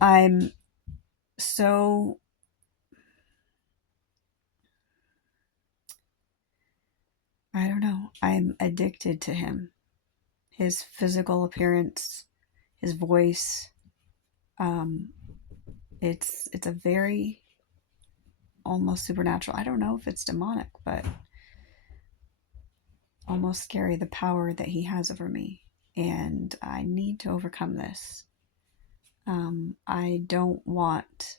I'm so, I don't know, I'm addicted to him. His physical appearance, his voice. Um, it's a very almost supernatural. I don't know if it's demonic, but almost scary the power that he has over me. And I need to overcome this. I don't want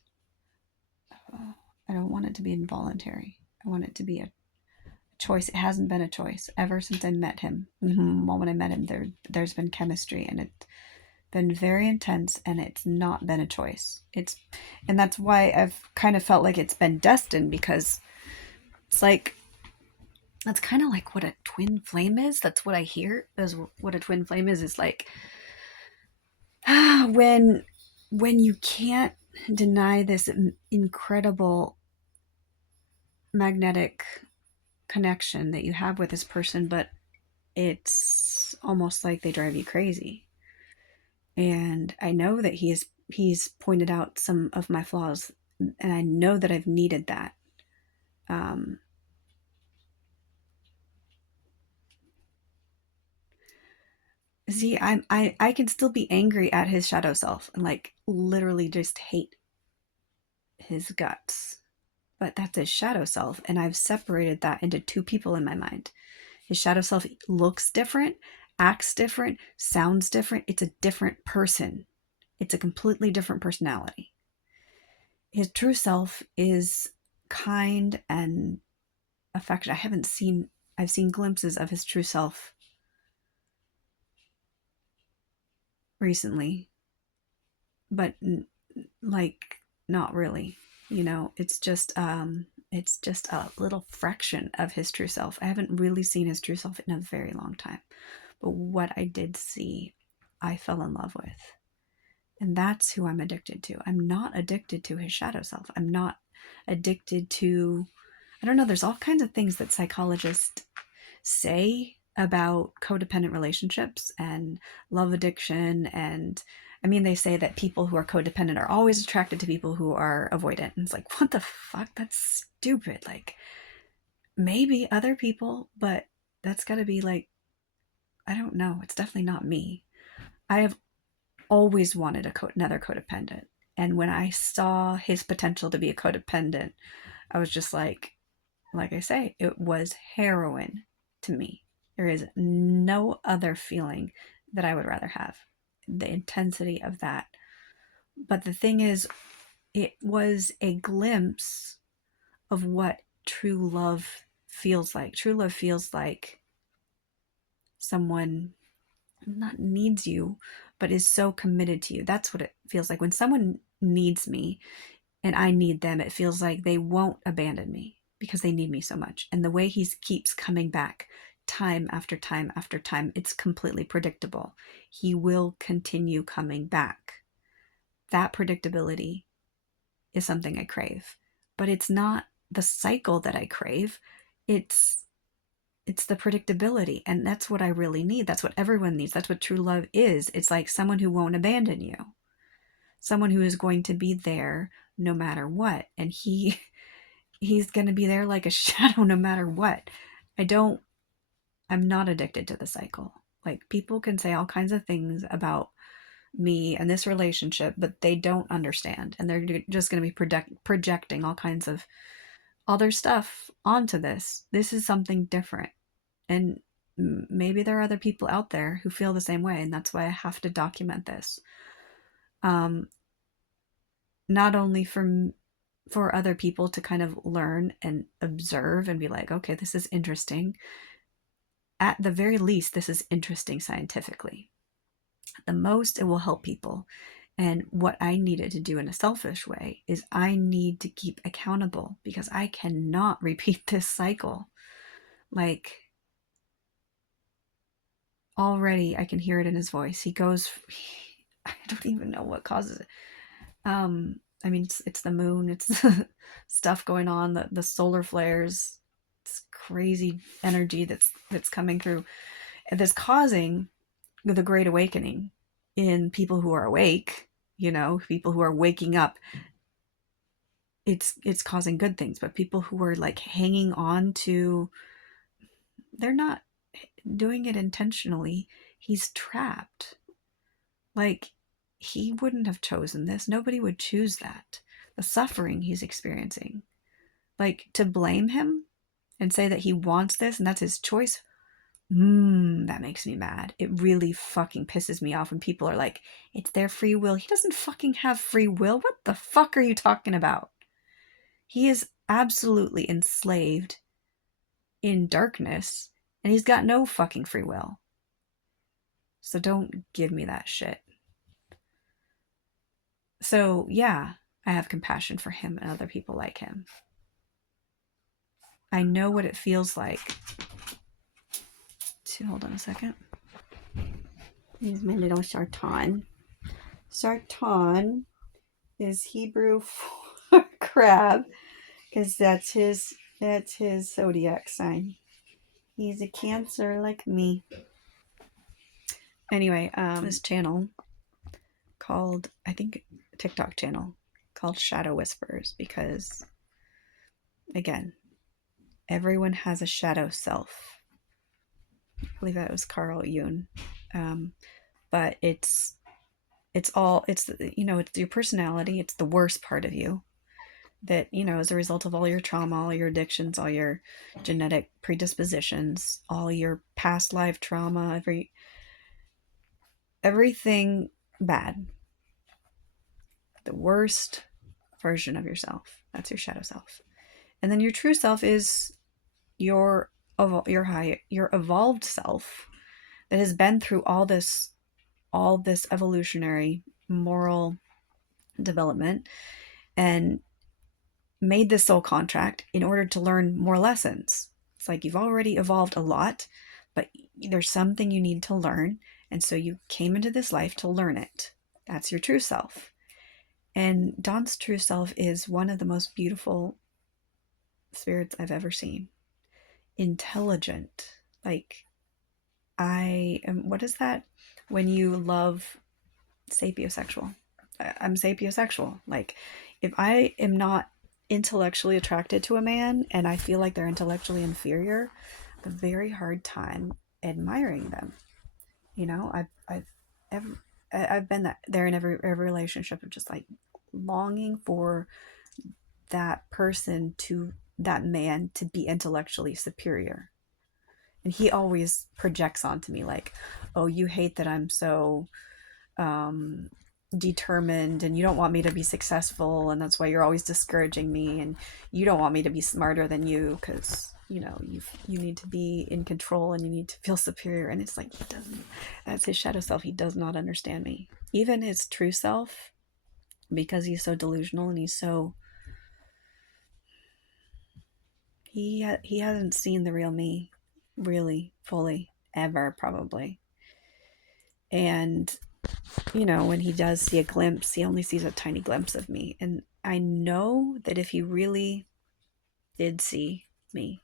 I don't want it to be involuntary. I want it to be a choice. It hasn't been a choice ever since I met him. The moment I met him, there's been chemistry, and it's been very intense, and it's not been a choice. And that's why I've kind of felt like it's been destined, because it's like that's kind of like what a twin flame is. That's what I hear is what a twin flame is like when you can't deny this incredible magnetic connection that you have with this person, but it's almost like they drive you crazy. And I know that he's pointed out some of my flaws, and I know that I've needed that. Um, See, I can still be angry at his shadow self and like literally just hate his guts. But that's his shadow self, and I've separated that into two people in my mind. His shadow self looks different, acts different, sounds different. It's a different person. It's a completely different personality. His true self is kind and affectionate. I've seen glimpses of his true self recently, but like not really. It's just a little fraction of his true self. I haven't really seen his true self in a very long time. But what I did see, I fell in love with. And that's who I'm addicted to. I'm not addicted to his shadow self. I'm not addicted to, I don't know, there's all kinds of things that psychologists say about codependent relationships and love addiction. And I mean, they say that people who are codependent are always attracted to people who are avoidant. And it's like, what the fuck? That's stupid. Like, maybe other people, but that's got to be like, I don't know. It's definitely not me. I have always wanted another codependent. And when I saw his potential to be a codependent, I was just like I say, it was heroin to me. There is no other feeling that I would rather have. The intensity of that. But the thing is, it was a glimpse of what true love feels like. True love feels like someone not needs you, but is so committed to you. That's what it feels like. When someone needs me and I need them, it feels like they won't abandon me because they need me so much. And the way he keeps coming back time after time after time, it's completely predictable. He will continue coming back. That predictability is something I crave. But it's not the cycle that I crave. It's it's the predictability, and that's what I really need. That's what everyone needs. That's what true love is. It's like someone who won't abandon you, someone who is going to be there no matter what. And he's going to be there like a shadow no matter what. I don't I'm not addicted to the cycle. Like, people can say all kinds of things about me and this relationship, but they don't understand, and they're just going to be projecting all kinds of other stuff onto this. This is something different. And maybe there are other people out there who feel the same way, and that's why I have to document this. Um, Not only for other people to kind of learn and observe and be like, okay, this is interesting. At the very least, this is interesting scientifically. At the most, it will help people. And what I needed to do in a selfish way is I need to keep accountable, because I cannot repeat this cycle. Like, already I can hear it in his voice. He goes, I don't even know what causes it. I mean, it's the moon, it's stuff going on, the solar flares, it's crazy energy that's coming through, that's causing the Great Awakening in people who are awake. people who are waking up, it's causing good things, but people who are like hanging on to, they're not doing it intentionally. He's trapped. Like, he wouldn't have chosen this. Nobody would choose that. The suffering he's experiencing. Like, to blame him and say that he wants this and that's his choice, that makes me mad. It really fucking pisses me off when people are like, it's their free will. He doesn't fucking have free will. What the fuck are you talking about? He is absolutely enslaved in darkness, and he's got no fucking free will. So don't give me that shit. So yeah, I have compassion for him and other people like him. I know what it feels like to, hold on a second. Here's my little Sartan. Sartan is Hebrew for crab, because that's his zodiac sign. He's a Cancer like me. Anyway, this channel called, I think, TikTok channel called Shadow Whispers, because again, everyone has a shadow self. I believe that was Carl Jung. But it's your personality. It's the worst part of you that, as a result of all your trauma, all your addictions, all your genetic predispositions, all your past life trauma, everything bad. The worst version of yourself. That's your shadow self. And then your true self is your evolved self that has been through all this evolutionary moral development and made this soul contract in order to learn more lessons. It's like you've already evolved a lot, but there's something you need to learn, and so you came into this life to learn it. That's your true self. And Don's true self is one of the most beautiful spirits I've ever seen. Intelligent. Like, I am, what is that? When you love sapiosexual. I'm sapiosexual. Like, if I am not intellectually attracted to a man and I feel like they're intellectually inferior, I have a very hard time admiring them. I've been there in every relationship of just like longing for that man to be intellectually superior. And he always projects onto me like, oh, you hate that I'm so determined and you don't want me to be successful, and that's why you're always discouraging me, and you don't want me to be smarter than you because you need to be in control and you need to feel superior. And it's like, he doesn't. That's his shadow self. He does not understand me. Even his true self, because he's so delusional and he's so he hasn't seen the real me really fully ever, probably. And when he does see a glimpse, he only sees a tiny glimpse of me. And I know that if he really did see me,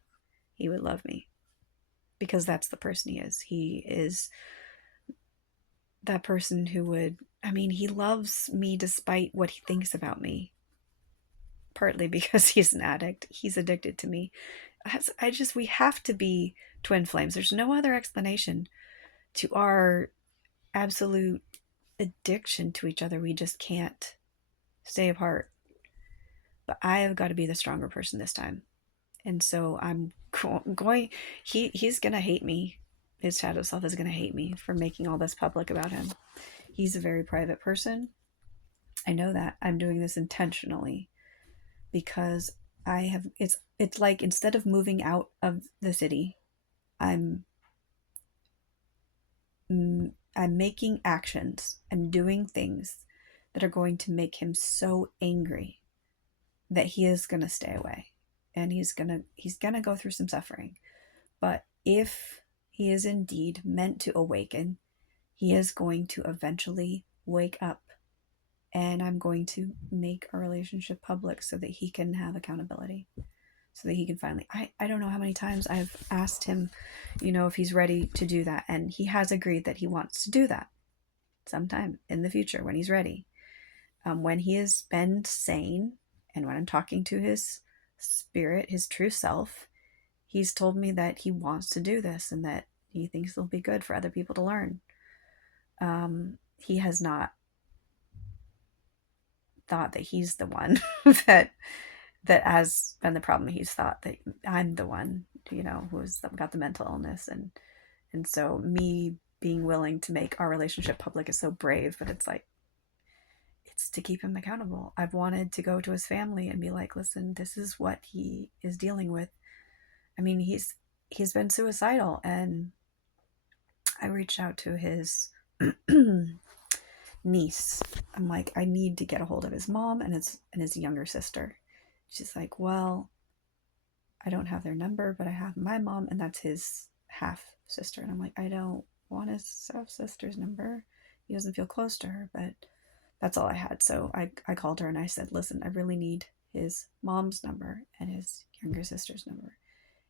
he would love me, because that's the person he is. He is that person who would, he loves me despite what he thinks about me. Partly because he's an addict. He's addicted to me. We have to be twin flames. There's no other explanation to our absolute addiction to each other. We just can't stay apart. But I have got to be the stronger person this time. And so I'm going, he's going to hate me. His shadow self is going to hate me for making all this public about him. He's a very private person. I know that. I'm doing this intentionally because it's like, instead of moving out of the city, I'm making actions and doing things that are going to make him so angry that he is going to stay away, and he's going to go through some suffering. But if he is indeed meant to awaken, he is going to eventually wake up, and I'm going to make our relationship public so that he can have accountability, so that he can finally, I don't know how many times I've asked him, if he's ready to do that. And he has agreed that he wants to do that sometime in the future when he's ready. when he has been sane and when I'm talking to his spirit, his true self, he's told me that he wants to do this and that he thinks it'll be good for other people to learn. He has not thought that he's the one that has been the problem. He's thought that I'm the one, who's got the mental illness, and so me being willing to make our relationship public is so brave, but it's like, it's to keep him accountable. I've wanted to go to his family and be like, listen, this is what he is dealing with. I mean, he's been suicidal, and I reached out to his niece. I'm like, I need to get a hold of his mom and his younger sister. She's like, well, I don't have their number, but I have my mom, and that's his half sister. And I'm like, I don't want his half sister's number. He doesn't feel close to her, but that's all I had. So I called her and I said, listen, I really need his mom's number and his younger sister's number.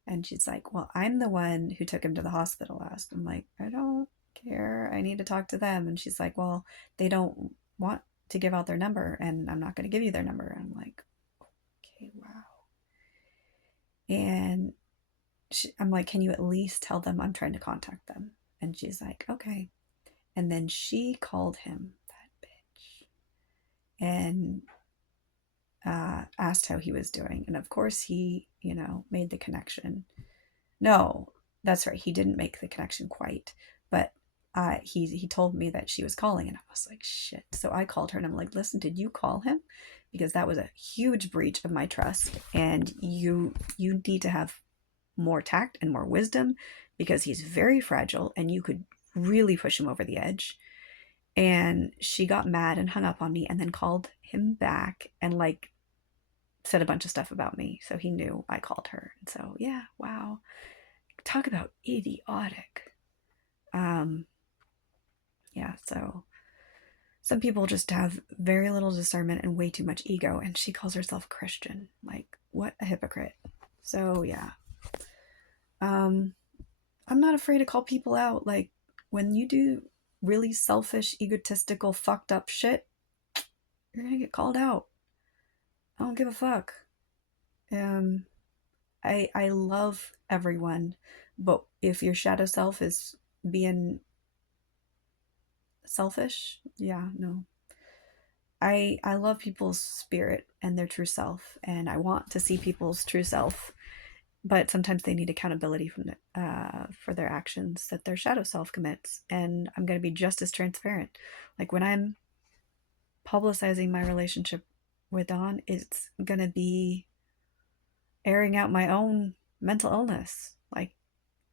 And she's like, well, I'm the one who took him to the hospital last. I'm like, I don't care. I need to talk to them. And she's like, well, they don't want to give out their number, and I'm not going to give you their number. And I'm like, okay, wow. And I'm like, can you at least tell them I'm trying to contact them? And she's like, okay. And then she called him, that bitch, and asked how he was doing. And of course, he, made the connection. No, that's right. He didn't make the connection quite, but he told me that she was calling, and I was like, shit. So I called her and I'm like, listen, did you call him? Because that was a huge breach of my trust, and you need to have more tact and more wisdom, because he's very fragile and you could really push him over the edge. And she got mad and hung up on me, and then called him back and like said a bunch of stuff about me. So he knew I called her. And so, yeah, wow. Talk about idiotic. Yeah, so some people just have very little discernment and way too much ego, and she calls herself Christian. Like, what a hypocrite. So, yeah. I'm not afraid to call people out. Like, when you do really selfish, egotistical, fucked up shit, you're gonna get called out. I don't give a fuck. Um, I love everyone, but if your shadow self is being selfish, yeah, no. I love people's spirit and their true self, and I want to see people's true self, but sometimes they need accountability for their actions that their shadow self commits. And I'm going to be just as transparent. Like, when I'm publicizing my relationship with Don, it's going to be airing out my own mental illness. Like,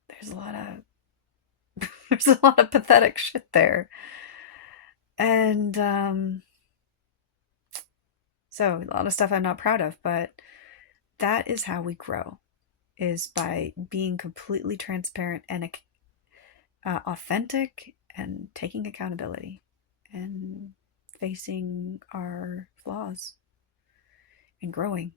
there's a lot of there's a lot of pathetic shit there. And so a lot of stuff I'm not proud of, but that is how we grow, is by being completely transparent and authentic, and taking accountability and facing our flaws and growing.